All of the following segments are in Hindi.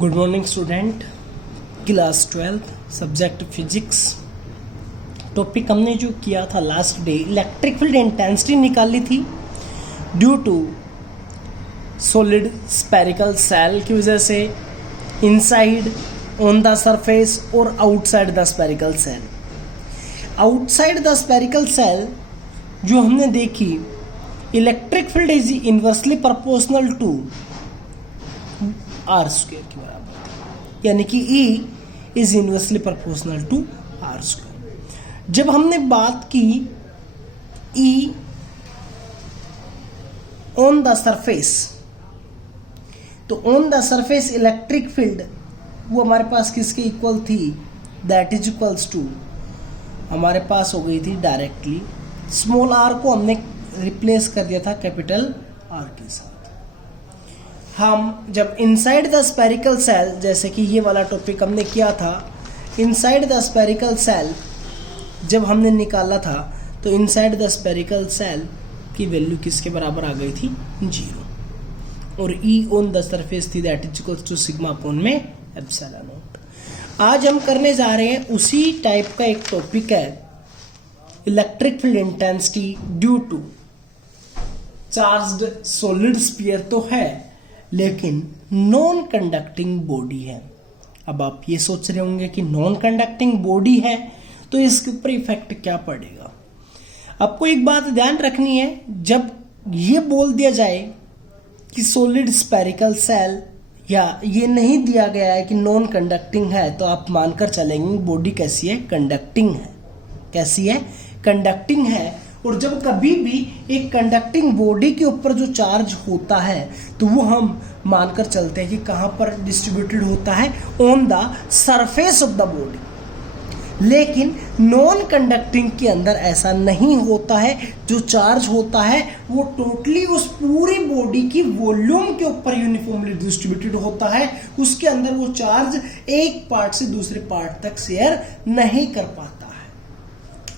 Good morning student, class 12 subject physics. Topic हमने जो किया था last day, electric field intensity निकाली थी due to solid spherical shell की वजह से, इनसाइड, ऑन द सरफेस और outside the spherical shell. Outside the spherical shell जो हमने देखी, electric field is inversely proportional to r square के बराबर, यानी कि E is inversely proportional to r square. जब हमने बात की E ऑन द सरफेस, तो on the surface electric field वो हमारे पास किसके इक्वल थी, दैट इज इक्वल्स टू हमारे पास हो गई थी डायरेक्टली स्मॉल r को हमने रिप्लेस कर दिया था कैपिटल R के साथ। हम जब इनसाइड द स्पेरिकल सेल, जैसे कि ये वाला टॉपिक हमने किया था, इनसाइड द स्पेरिकल सेल जब हमने निकाला था तो इनसाइड द स्पेरिकल सेल की वैल्यू किसके बराबर आ गई थी, 0, और E ऑन द सरफेस थी that is equals to sigma upon में एप्सिलॉन नॉट। आज हम करने जा रहे हैं उसी टाइप का एक टॉपिक है, electric field intensity due to charged solid sphere तो है लेकिन नॉन कंडक्टिंग बॉडी है। अब आप ये सोच रहे होंगे कि नॉन कंडक्टिंग बॉडी है तो इसके ऊपर इफेक्ट क्या पड़ेगा। आपको एक बात ध्यान रखनी है, जब ये बोल दिया जाए कि सॉलिड स्पेरिकल सेल या ये नहीं दिया गया है कि नॉन कंडक्टिंग है, तो आप मानकर चलेंगे बॉडी कैसी है, कंडक्टिंग है। कैसी है, कंडक्टिंग है। और जब कभी भी एक कंडक्टिंग बॉडी के ऊपर जो चार्ज होता है तो वो हम मानकर चलते हैं कि कहां पर डिस्ट्रीब्यूटेड होता है, on the surface of the body. लेकिन नॉन कंडक्टिंग के अंदर ऐसा नहीं होता है। जो चार्ज होता है वो टोटली उस पूरी बॉडी की वॉल्यूम के ऊपर यूनिफॉर्मली डिस्ट्रीब्यूटेड होता है। उसके अंदर वो चार्ज एक पार्ट से दूसरे पार्ट तक शेयर नहीं कर पाता।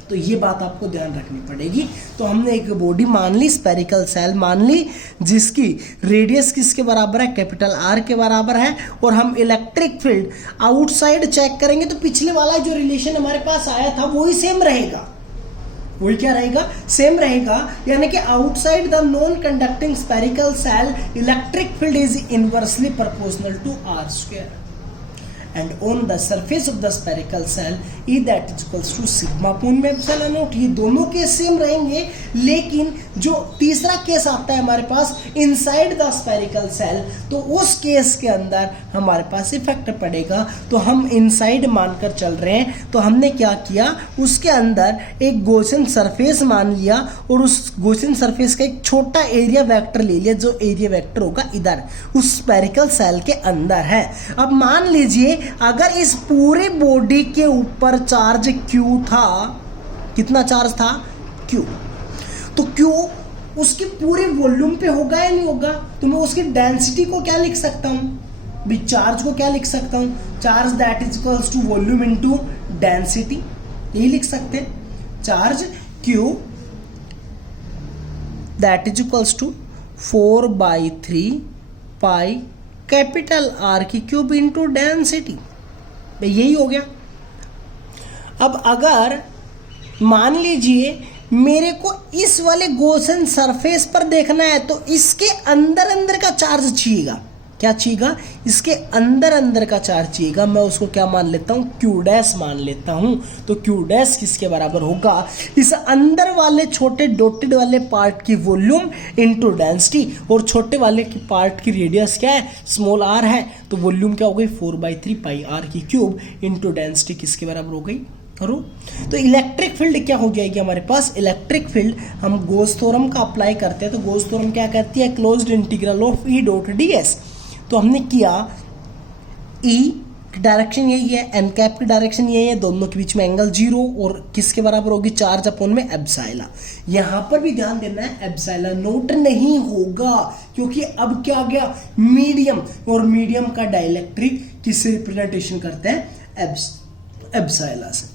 तो ये बात आपको ध्यान रखनी पड़ेगी। तो हमने एक बॉडी मान ली, स्पेरिकल सेल मान ली, जिसकी रेडियस किसके बराबर है, कैपिटल R के बराबर है, और हम इलेक्ट्रिक फील्ड आउटसाइड चेक करेंगे तो पिछले वाला जो रिलेशन हमारे पास आया था वही सेम रहेगा। वही क्या रहेगा, सेम रहेगा। यानी कि outside the non conducting spherical shell electric field is inversely proportional to R square and on the surface of the spherical cell E that is equals to sigma upon में एप्सिलॉन नॉट। ये दोनों केस सेम रहेंगे, लेकिन जो तीसरा केस आता है हमारे पास इनसाइड द स्पेरिकल सेल, तो उस केस के अंदर हमारे पास इफेक्ट पड़ेगा। तो हम इनसाइड मानकर चल रहे हैं, तो हमने क्या किया, उसके अंदर एक गॉसियन सरफेस मान लिया और उस गॉसियन सरफेस का एक छोटा एरिया वेक्टर ले लिया, जो एरिया वेक्टर होगा इधर उस स्पेरिकल सेल के अंदर है। अब मान लीजिए अगर इस पूरी बॉडी के ऊपर चार्ज Q था, कितना चार्ज था, Q, तो Q उसकी पूरी वॉल्यूम पे होगा या नहीं होगा। तो मैं उसकी डेंसिटी को क्या लिख सकता हूं भी, चार्ज को क्या लिख सकता हूं, charge that is equals to volume into density, यही लिख सकते हैं। Charge Q that is equals to 4/3 pi capital R की क्यूब इंटू डेंसिटी, यही हो गया। अब अगर मान लीजिए मेरे को इस वाले गॉसियन सरफेस पर देखना है, तो इसके अंदर अंदर का चार्ज चाहिएगा। क्या चाहिएगा, इसके अंदर अंदर का चार्ज चाहिएगा। मैं उसको क्या मान लेता हूं, Q डैश मान लेता हूं। तो Q डैश किसके बराबर होगा, इस अंदर वाले छोटे डॉटेड वाले पार्ट की वॉल्यूम इनटू डेंसिटी, और छोटे वाले की पार्ट की रेडियस क्या है, स्मॉल r है, तो वॉल्यूम क्या हो गई, 4/3 पाई R की क्यूब इनटू डेंसिटी किसके बराबर हो गई, करो। तो इलेक्ट्रिक फील्ड क्या हो जाएगी हमारे पास, इलेक्ट्रिक फील्ड हम गॉस थ्योरम का अप्लाई करते हैं। तो गॉस थ्योरम क्या कहती है, closed integral of E dot ds। तो हमने किया E की डायरेक्शन यही है, एन कैप की डायरेक्शन यही है, दोनों के बीच में एंगल 0, और किसके बराबर होगी, चार्ज अपॉन में एप्सिलॉन। यहां पर भी ध्यान देना है, एप्सिलॉन नॉट नहीं होगा, क्योंकि अब क्या आ गया, मीडियम, और मीडियम का डाइलेक्ट्रिक किससे रिप्रेजेंटेशन करते हैं, एप्सिलॉन से।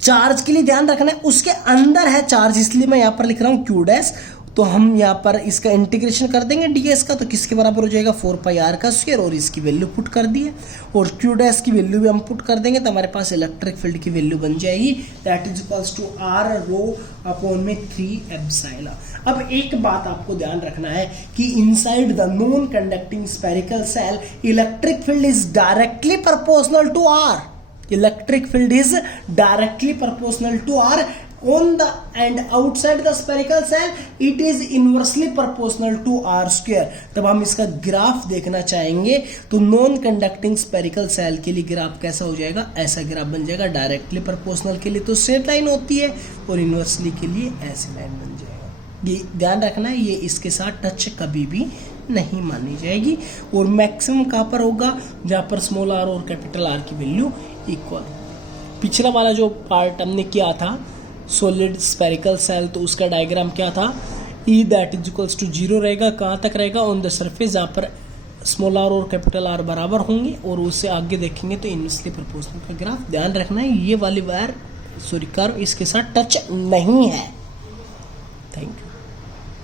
चार्ज के लिए ध्यान रखना है, उसके अंदर है चार्ज, इसलिए मैं यहां पर लिख रहा हूं Q डैश। तो हम यहाँ पर इसका इंटीग्रेशन कर देंगे ds का, तो किसके बराबर हो जाएगा 4πr का स्क्वायर, और इसकी वैल्यू पुट कर दी है, और q डैश की वैल्यू भी हम पुट कर देंगे, तो हमारे पास इलेक्ट्रिक फील्ड की वैल्यू बन जाएगी that is equals to r rho upon में 3 एप्सिलॉन। अब एक बात आपको ध्यान रखना है कि inside the non conducting spherical shell electric field is directly proportional to r, electric field is directly proportional to r on the and outside the spherical cell it is inversely proportional to r square। तब हम इसका ग्राफ देखना चाहेंगे तो नॉन कंडक्टिंग स्फेरिकल सेल के लिए ग्राफ कैसा हो जाएगा, ऐसा ग्राफ बन जाएगा। डायरेक्टली प्रोपोर्शनल के लिए तो स्ट्रेट लाइन होती है और इनवर्सली के लिए ऐसी लाइन बन जाएगा। ये ध्यान रखना है, ये इसके साथ टच कभी भी नहीं मानी जाएगी। और मैक्सिमम कहाँ पर होगा, जहाँ पर स्मॉल आर और कैपिटल आर की वैल्यू इक्वल। पिछला वाला जो पार्ट हमने किया था सॉलिड स्फेरिकल सेल, तो उसका डायग्राम क्या था, ई दैट इज इक्वल्स टू 0 रहेगा, कहाँ तक रहेगा, ऑन द सरफेस, जहाँ पर स्मॉल आर और कैपिटल आर बराबर होंगे, और उससे आगे देखेंगे तो इनवर्सली प्रोपोर्शनल का ग्राफ। ध्यान रखना है ये वाली वायर कर्व इसके साथ टच नहीं है।